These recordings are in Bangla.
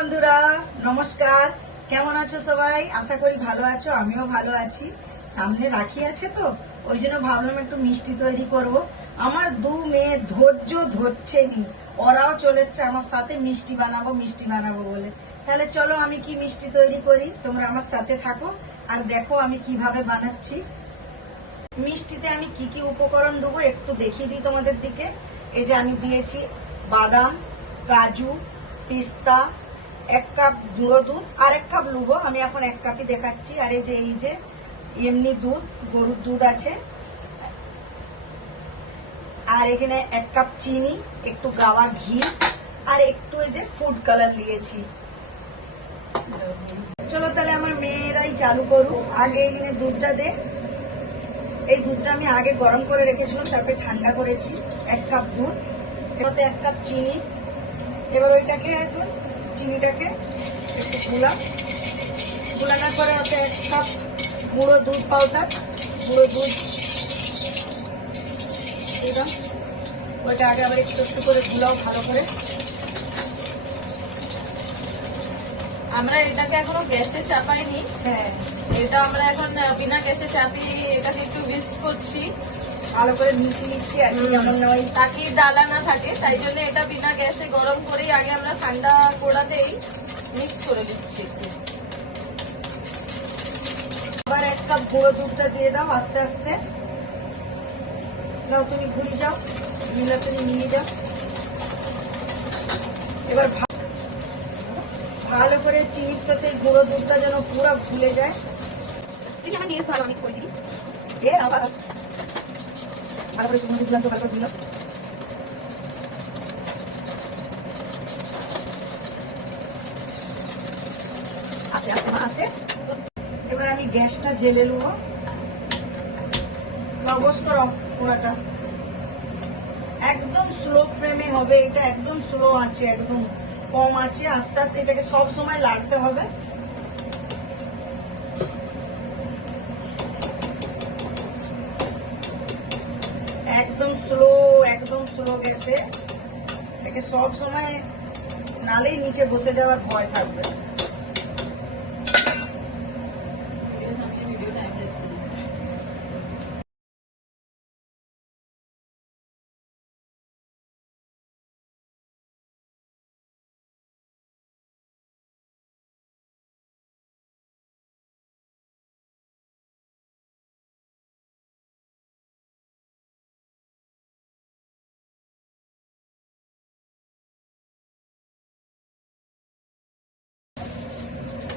বন্ধুরা নমস্কার, কেমন আছো সবাই? আশা করি ভালো আছো, আমিও ভালো আছি। সামনে রাখি আছে তো ওই জন্য ভাবলাম একটু মিষ্টি তৈরি করব। আমার দু মেয়ে ধৈর্য ধরছে নি, ওরাও চলে এসছে আমার সাথে মিষ্টি বানাবো বলে। তাহলে চলো আমি কি মিষ্টি তৈরি করি, তোমরা আমার সাথে থাকো আর দেখো আমি কিভাবে বানাচ্ছি। মিষ্টিতে আমি কি কি উপকরণ দেবো একটু দেখিয়ে দিই তোমাদের দিকে। এই যে আমি দিয়েছি বাদাম, কাজু, পিস্তা, 1 কাপ গুঁড়ো দুধ আর 1 কাপ লুবো, আমি এখন 1 কাপই দেখাচ্ছি। আর এই যে এমনি দুধ, গরুর দুধ আছে। আর এখানে 1 কাপ চিনি, একটু গাওয়া ঘি আর একটু এই যে ফুড কালার নিয়েছি। চলো তাহলে আমার মেয়েরাই চালু করুক। আগে এখানে দুধটা দে। এই দুধটা আমি আগে গরম করে রেখেছিলাম, তারপরে ঠান্ডা করেছি। 1 কাপ দুধ, এতে 1 কাপ চিনি। এবার ওইটাকে চিনিটাকে একটু গুলানোর পরে ওতে 1 কাপ গুঁড়ো দুধ পাউডার, গুঁড়ো দুধ দিলাম। ওইটা আগে আবার একটু একটু করে গুলাও ভালো করে। আমরা এটাকে এখনো গ্যাসে চাপাইনি। হ্যাঁ, এটা আমরা এখন বিনা গ্যাসে চাপিয়ে এটাকে একটু মিক্স করছি, ভালো করে মিশিয়ে নিচ্ছি আর কি, যেমন ওই তাকে ডালা না থাকে। তাই জন্য এটা বিনা গ্যাসে গরম করেই আগে আমরা ঠান্ডা কড়াতেই মিক্স করে দিচ্ছি। আবার 1 কাপ গুঁড়ো দুধটা দিয়ে দাও আস্তে আস্তে। দাও, তুমি ঘুরি যাও, মিলাতে নিয়ে যাও। এবার ভালো করে চিনির সাথে গুঁড়ো দুধটা যেন পুরো ভুলে যায়। আমার নিয়ে ভালো আমি করে দিই। আবার ভালো করে চিনি দিলাম, তো ভালো করে দিলাম। আস্তে আস্তে আস্তে। এবার আমি গ্যাসটা জেলে নেবো। বস করো পুরাটা, একদম স্লো ফ্লেমে হবে এটা, একদম স্লো আছে, একদম কম আছে। আস্তে আস্তে এটাকে সব সময় লাড়তে হবে। একদম স্লো গ্যাসে এটাকে সব সময়, নালেই নিচে বসে যাওয়ার ভয় থাকবে।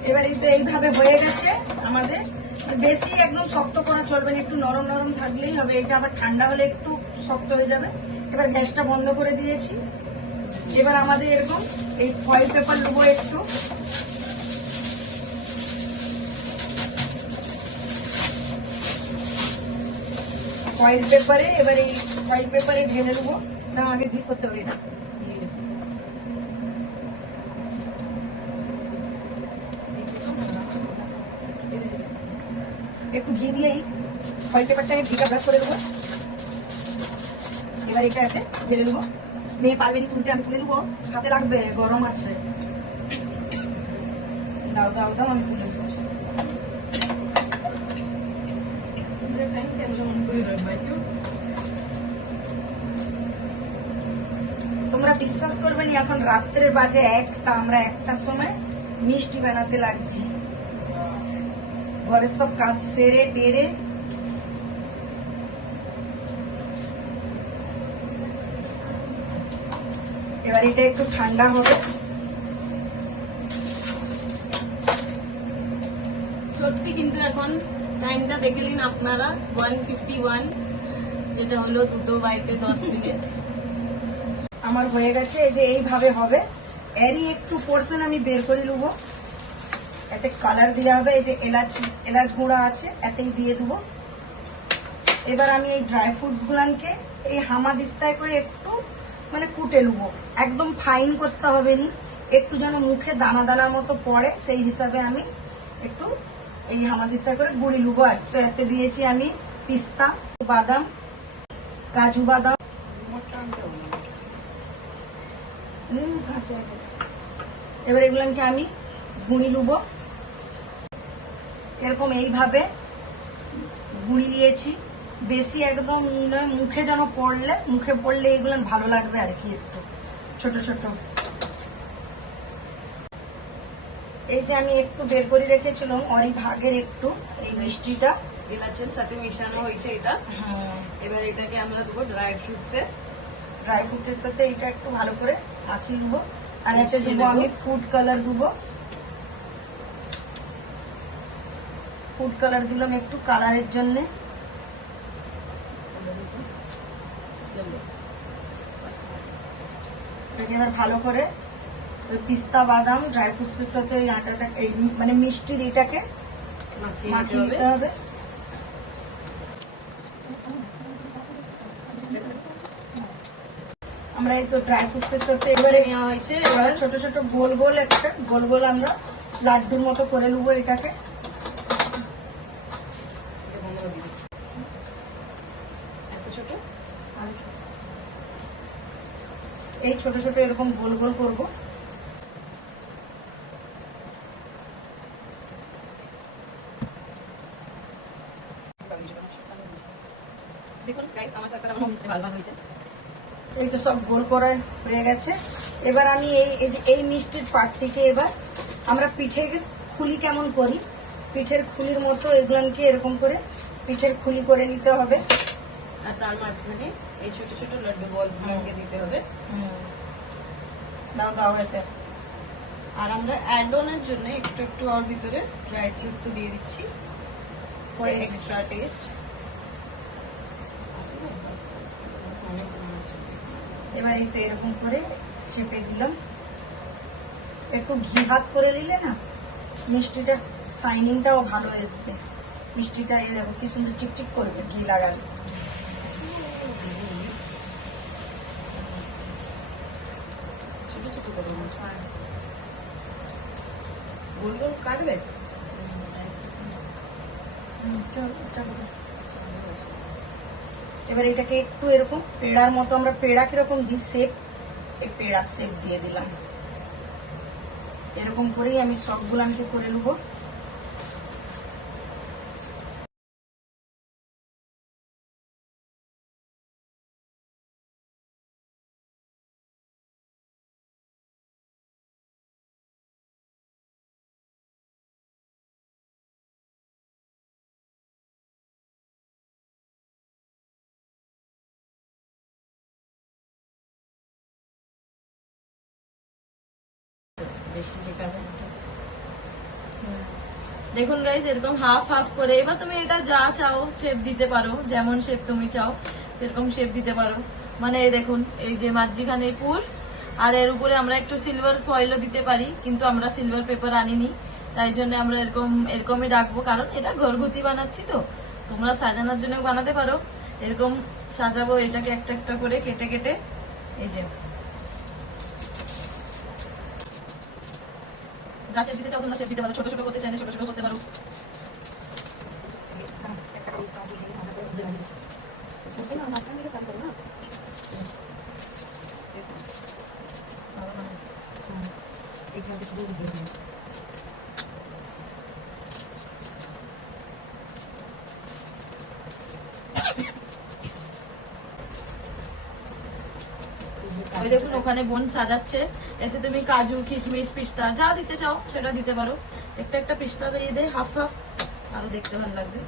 এবার এই তো এইভাবে হয়ে গেছে আমাদের। বেশি একদম শক্ত করা চলবে না, একটু নরম নরম থাকলেই হবে। এটা আবার ঠান্ডা হলে একটু শক্ত হয়ে যাবে। এবার গ্যাসটা বন্ধ করে দিয়েছি। এবার আমাদের এরকম এই ফয়েল পেপার নেবো একটু। ফয়েল পেপারে এবার এই ফয়েল পেপারে ঢেলে নেবো। না, আগে গ্রিস করতে হবে না। একটু ঘি দিয়েই ফয়েল পেপারটাকে ঘিটা ব্রাশ করে দেবো। এবার এটা এতে ঢেলে নেবো। মেয়ে পারবে না তুলতে, আমি তুলে নেবো, হাতে লাগবে, গরম আছে। দাও দাও দাও, আমি তুলে নেবো। তোমরা বিশ্বাস করবে না, এখন রাত্রে বাজে 1টা, আমরা 1টার সময় মিষ্টি বানাতে লাগছি। ঘরের সব কাজ সেরে টেরে এবার এটা একটু ঠান্ডা হবে। সত্যি কিন্তু এখন টাইমটা দেখলেন আপনারা 1:51, যেটা হলো 2:10 আমার হয়ে গেছে। এই যে এইভাবে হবে। এরই একটু পোর্শন আমি বের করে নেবো, এতে কালার দেওয়া হবে। এই যে এলাচ গুঁড়া আছে, এতেই দিয়ে দেবো। এবার আমি এই ড্রাই ফ্রুটস গুলানকে এই হামাদিস্তায় করে একটু মানে কুটে নেবো। একদম ফাইন করতে হবে না, একটু যেন মুখে দানা দানার মতো পড়ে সেই হিসাবে আমি একটু এই হামাদিস্তায় করে গুঁড়ি নেবো। আর তো এতে দিয়েছি আমি পিস্তা, বাদাম, কাজু বাদাম, কাঁচা এবার এগুলোকে আমি গুঁড়ি লুব, এরকম এইভাবে গুঁড়ি নিয়েছি। বেশি একদম নয়, মুখে পড়লে এগুলো ভালো লাগবে আর কি। একটু ছোট ছোট এই যে আমি একটু বের করে রেখেছিলাম ওরই ভাগের একটু এই মিষ্টিটা এলাচের সাথে মিশানো হয়েছে এটা। হ্যাঁ, এবার এটাকে আমরা দেবো ড্রাই ফ্রুটসে। ড্রাই ফ্রুটসের সাথে এটা একটু ভালো করে মাখিয়ে নেবো। আর এতে দেবো আমি ফুড কালার দেবো। ফুড কালার দিলাম একটু কালারের জন্য। এটাকে এবার ভালো করে ওই পিস্তা বাদাম ড্রাই ফ্রুটসের সাথে ওই আটাটা এই মানে মিষ্টির এটাকে মাখিয়ে নিতে হবে। আমরা এই তো ড্রাই ফ্রুটসের সাথে এবারে নেওয়া হয়েছে। এবার ছোট ছোট গোল গোল একটা গোল গোল আমরা লাড্ডুর মতো করে নেবো এটাকে। এত ছোট এই ছোট ছোট এরকম গোল গোল করবো। দেখুন গাইস, আমার সাথে আমার হচ্ছে ভালো হয়েছে। এই তো সব গোল করা হয়ে গেছে। এবার আমি এই মিষ্টির পাটটিকে এবার আমরা পিঠের খুলি কেমন করি, পিঠের খুলির মতো এগুলোকে এরকম করে পিঠের খুলি করে নিতে হবে। আর তার মাঝখানে এই ছোট ছোট লাড্ডু বলস গুলোকে দিতে হবে। দাও দাও এতে। আর আমরা অ্যাড অনের জন্য একটু একটু ওর ভিতরে ড্রাই ফ্রুটস দিয়ে দিচ্ছি ফর এক্সট্রা টেস্ট। এবার একটু এরকম করে চেপে দিলাম। একটু ঘি হাত করে নিলে না মিষ্টিটা শাইনিংটাও ভালো আসবে। মিষ্টিটা এই দেখো কি সুন্দর চিকচিক করবে ঘি লাগালে। ছোট ছোট করে গোল গোল কাটবে। এবার এটাকে একটু এরকম পেড়ার মতো আমরা পেড়া কিরকম দিই শেপ, এই পেড়ার শেপ দিয়ে দিলাম। এরকম করেই আমি সবগুলো আমি করে নেবো। দেখুন গাইস, এরকম হাফ হাফ করে এবার তুমি এটা যা চাও শেপ দিতে পারো, যেমন শেপ তুমি চাও সেরকম শেপ দিতে পারো। মানে এই দেখুন, এই যে মাঝখানে পুর, আর এর উপরে আমরা একটু সিলভার ফয়েলও দিতে পারি, কিন্তু আমরা সিলভার পেপার আনিনি, তাই জন্য আমরা এরকমই রাখবো, কারণ এটা ঘরগুতি বানাচ্ছি তো। তোমরা সাজানোর জন্য বানাতে পারো। এরকম সাজাবো এটাকে একটা একটা করে কেটে কেটে। এই যে যা শেপ দিতে চাও তোমরা শেপ দিতে পারো, ছোট ছোট করতে চাইলে ছোট ছোট করতে পারো। ওই দেখুন ওখানে বোন সাজাচ্ছে, এতে তুমি কাজু কিশমিশ পিস্তা যা দিতে চাও সেটা দিতে পারো। একটা একটা পিস্তা দিয়ে দেয় হাফ হাফ, আরো দেখতে ভালো লাগবে।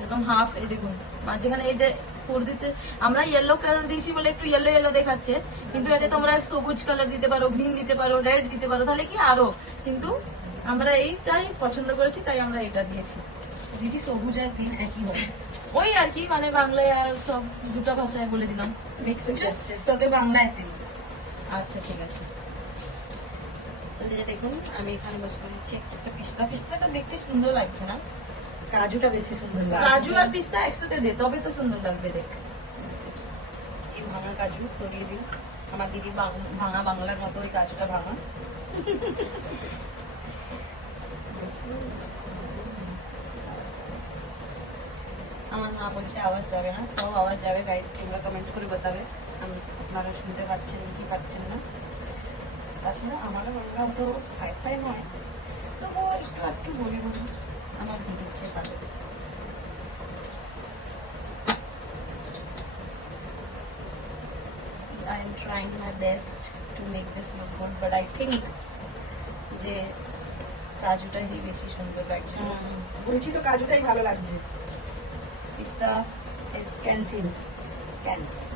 এরকম হাফ, এই দেখুন মাঝখানে এই যে পুর দিচ্ছে। আমরা ইয়েলো কালার দিয়েছি বলে একটু ইয়েলো ইয়েলো দেখাচ্ছে, কিন্তু এতে তোমরা সবুজ কালার দিতে পারো, গ্রিন দিতে পারো, রেড দিতে পারো, তাহলে কি আরো। কিন্তু আমরা এইটাই পছন্দ করেছি তাই আমরা এটা দিয়েছি। দিদি সবুজ আর গ্রিন একই হবে, ওই আর কি, মানে বাংলায় আর সব দুটো ভাষায় বলে দিলাম, মিক্স হয়ে যাচ্ছে। তোকে বাংলায় দিই। আচ্ছা ঠিক আছে। তাহলে যে দেখুন আমি এখানে বসে দিচ্ছি একটা পিস্তা। পিস্তাটা দেখতে সুন্দর লাগছে না? কাজুটা বেশি সুন্দর লাগে। কাজু আর পিস্তা একসাথে দে, তবে তো সুন্দর লাগবে দেখ। এই ভাঙা কাজু সরিয়ে দিই। আমার দিদি ভাঙা বাংলার মতো ওই কাজুটা ভাঙা। আমার মা বলছে আওয়াজ যাবে না, সব আওয়াজ যাবে গাইস, তোমরা কমেন্ট করে বাতাবে আপনারা শুনতে পাচ্ছেন কি পাচ্ছেন না। তাছাড়া আমারও রান্না তো ফাই ফাই নয়, তবুও একটু আধটু বলি আমার দিতে ইচ্ছে করে। I am trying my best to make this look good, but I think যে কাজুটাই বেশি সুন্দর লাগছে। বলছি তো কাজুটাই ভালো লাগছে। পিস্তা is ক্যান্সেল। cancelled.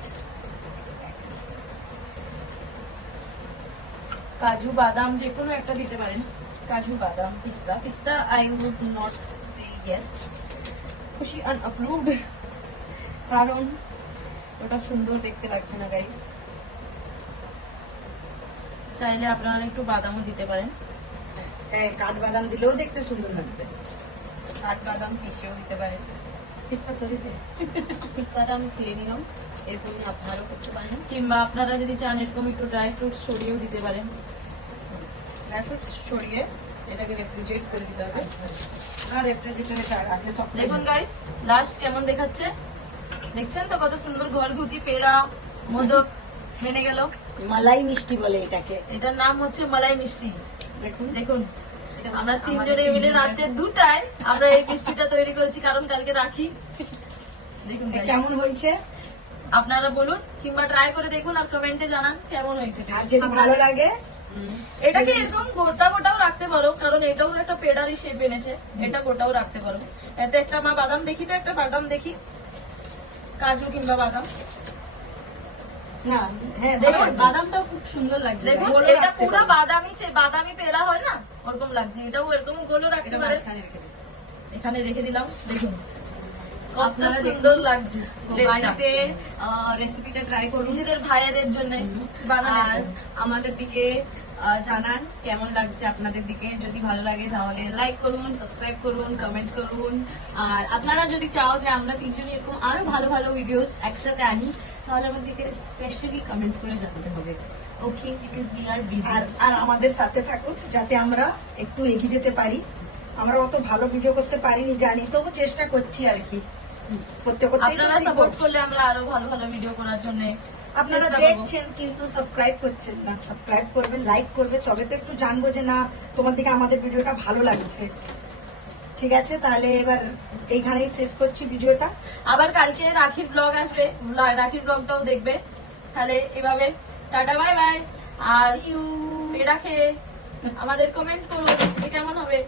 কাজু বাদাম যে কোনো একটা দিতে পারেন। কাজু বাদাম পিস্তা I would not say yes. খুশি unapproved কারণ ওটা সুন্দর দেখতে লাগছে না গাইস। চাইলে আপনারা একটু বাদামও দিতে পারেন। হ্যাঁ, কাঠবাদাম দিলেও দেখতে সুন্দর লাগবে। কাঠবাদাম পিষেও দিতে পারে। পিস্তা সরিতে পিস্তাটা আমি খেয়ে নিলাম, এরপর আপনারও করতে পারেন। কিংবা আপনারা যদি চান এরকম একটু ড্রাই ফ্রুটস ছড়িয়েও দিতে পারেন। ড্রাই ফ্রুটস ছড়িয়ে এটাকে রেফ্রিজারেট করে দিতে হবে। আর রেফ্রিজারেটরে রাখলে সব দেখুন গাইস লাস্ট কেমন দেখাচ্ছে, দেখছেন তো কত সুন্দর ঘরগুতি পেড়া মোদক মেনে গেল। মালাই মিষ্টি বলে এটাকে। এটার নাম হচ্ছে মালাই মিষ্টি। দেখুন দেখুন আমরা তিনজনে মিলে রাতে 2টায় আমরা এই মিষ্টিটা তৈরি করেছি, কারণ কালকে রাখি। দেখুন guys, কেমন হয়েছে, আপনারা বলুন কিংবা ট্রাই করে দেখুন আর কমেন্টে জানান কেমন হয়েছে আর taste। যদি ভালো লাগে এটাকে এরকম গোটা গোটাও রাখতে পারো, কারণ এটাও একটা পেডারই শেপ এনেছে, এটা গোটাও রাখতে পারো। এতে একটা মা বাদাম দেখি, তো একটা বাদাম দেখি, কাজু কিংবা বাদাম। না, হ্যাঁ দেখুন, ভালো লাগছে। বাদামটাও খুব সুন্দর লাগছে। দেখুন গোলও এটা রাখতে পুরো পারো। বাদামি, সে বাদামি পেড়া হয় না ওরকম লাগছে, এটাও এরকম গোলও রাখতে এটা পারে। মাঝখানে রেখে দিন। এখানে রেখে দিলাম, দেখুন কত আপনারা সুন্দর লাগছে। বাড়িতে রেসিপিটা ট্রাই করুন নিজেদের ভাইয়াদের জন্য আর বানান। আমাদের দিকে জানান কেমন লাগছে আপনাদের দিকে। যদি ভালো লাগে তাহলে লাইক করুন, সাবস্ক্রাইব করুন, কমেন্ট করুন। আর আপনারা যদি চাও যে আমরা তিনজনই এরকম আরো ভালো ভালো ভিডিওস একসাথে আনি, তাহলে আমাদেরকে স্পেশালি কমেন্ট করে জানাতে হবে। ওকে, বিকজ উই আর বিজি। আর আর আমাদের সাথে থাকুন যাতে আমরা একটু এগিয়ে যেতে পারি। আমরা অত ভালো ভিডিও করতে পারিনি জানি, তবু চেষ্টা করছি আর কি। করতে করতে আপনারা সাপোর্ট করলে আমরা আরো ভালো ভালো ভিডিও করার জন্য আপনারা চেষ্টা করবো। দেখছেন কিন্তু সাবস্ক্রাইব করছেন না। সাবস্ক্রাইব করবে, লাইক করবে, তবে তো একটু জানবো যে না তোমার দিকে আমাদের ভিডিওটা ভালো লাগছে। ঠিক আছে, তাহলে এবার এইখানেই শেষ করছি ভিডিওটা। আবার কালকে রাখির ব্লগ আসবে, রাখির ব্লগটাও দেখবে। তাহলে এভাবে টাটা বাই বাই। আর পেড়া খেয়ে আমাদের কমেন্ট করুন যে কেমন হবে।